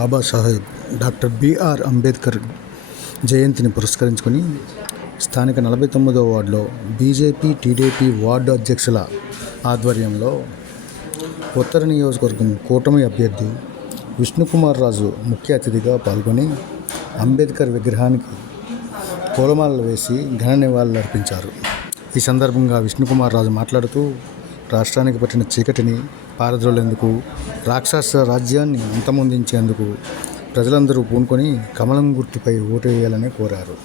Babasaheb doctor BR Ambedkar జయంతిని పురస్కరించుకొని స్థానిక 49వ వార్డులో బీజేపీ టీడీపీ వార్డు అధ్యక్షుల ఆధ్వర్యంలో ఉత్తర నియోజకవర్గం కూటమి అభ్యర్థి విష్ణుకుమార్ రాజు ముఖ్య అతిథిగా పాల్గొని అంబేద్కర్ విగ్రహానికి పూలమాలలు వేసి ఘన నివాళులర్పించారు. ఈ సందర్భంగా విష్ణుకుమార్ రాజు మాట్లాడుతూ రాష్ట్రానికి పట్టిన చీకటిని పారద్రోలేందుకు, రాక్షస రాజ్యాన్ని అంతమొందించేందుకు ప్రజలందరూ పూనుకొని కమలం గుర్తుపై ఓటు వేయాలని కోరారు.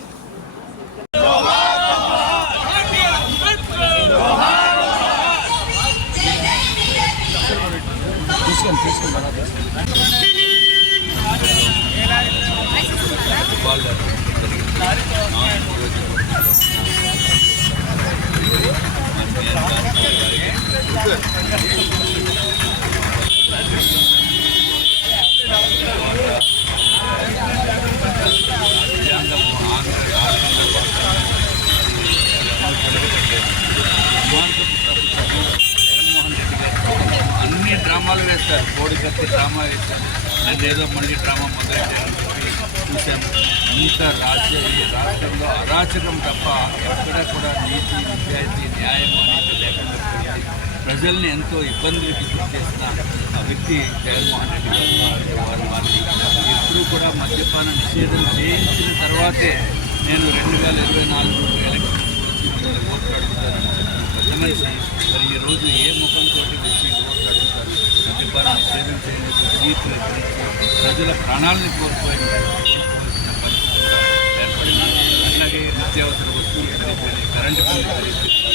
అన్ని డ్రామాలు వేస్తారు, కోడికత్తి డ్రామా వేస్తారు, అదేదో మళ్ళీ డ్రామా మొదలెట్టారని చెప్పి చూశాము. ఇంత ఈ రాష్ట్రంలో అరాచకం తప్ప ఎక్కడ కూడా నీతి, నిజాయితీ, న్యాయం అనేది లేకుండా పోయింది. ప్రజల్ని ఎంతో ఇబ్బందులకి గురి చేసిన ఆ వ్యక్తి జగన్మోహన్ రెడ్డి వారిని ఎప్పుడూ కూడా మద్యపాన నిషేధం చేయించిన తర్వాతే నేను 2024 ఎలక్షన్ వచ్చి ఓట్లు అడుగుతానని చెప్పి పెద్ద మనిషి మరి ఈరోజు ఏ ముఖంతో వచ్చి ఓట్లు అడుగుతారు? మద్యపాన నిషేధం చేయడానికి సీట్లు ప్రజల ప్రాణాలని కోల్పోయిన పరిస్థితి ఏర్పడింది. అలాగే నిత్యావసర వస్తువులు పెరిగిపోయినాయి, కరెంటు బిల్లు పెరిగిపోయింది,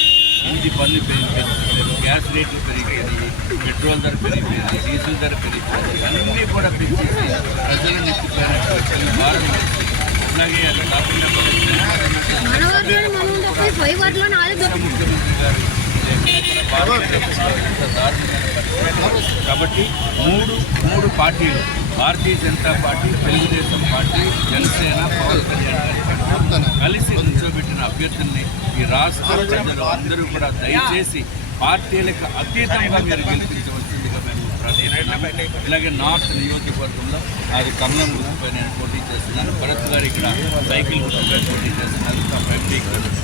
ఇంటి పన్ను పెరిగిపోయింది, గ్యాస్ రేట్లు పెరిగిపోయినాయి, పెట్రోల్ ధర పెరిగిపోయింది, డీజిల్ ధర పెరిగిపోయింది, అన్నీ కూడా పెంచేసి ప్రజలను నెత్తిపోయినటువంటి భారం వేసి అలాగే అది కాకుండా ముఖ్యమంత్రి గారు కాబట్టి మూడు పార్టీలు, భారతీయ జనతా పార్టీ, తెలుగుదేశం పార్టీ, జనసేన, పవన్ కళ్యాణ్ గారి కలిసి నిల్చోబెట్టిన అభ్యర్థుల్ని ఈ రాష్ట్ర ప్రజలు అందరూ కూడా దయచేసి పార్టీలకు అతీతంగా మీరు గెలిపించవలసిందిగా మేము ప్రార్థిస్తున్నాము. ఇలాగే నార్త్ నియోజకవర్గంలో అది కమలం గుర్తుపై నేను పోటీ చేస్తున్నాను, భరత్ గారు ఇక్కడ సైకిల్ గుర్తుపై పోటీ చేస్తున్నారు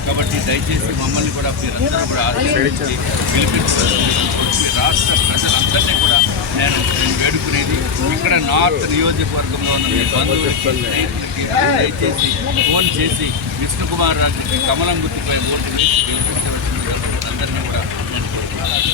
కాబట్టి దయచేసి మమ్మల్ని కూడా మీరందరూ కూడా ఆశీర్వదించి గెలిపించవలసింది రాష్ట్ర ప్రజలందరినీ కూడా నేను వేడుకునేది. ఇక్కడ నార్త్ నియోజకవర్గంలో ఉన్న మీ బంధువులకి, స్నేహితులకి దయచేసి ఫోన్ చేసి విష్ణుకుమార్ రాజుకి కమలం గుర్తుపై ఓటు వేసి గెలిపించవలసిందిగా అందరినీ కూడా నేను కోరుకుంటున్నాను.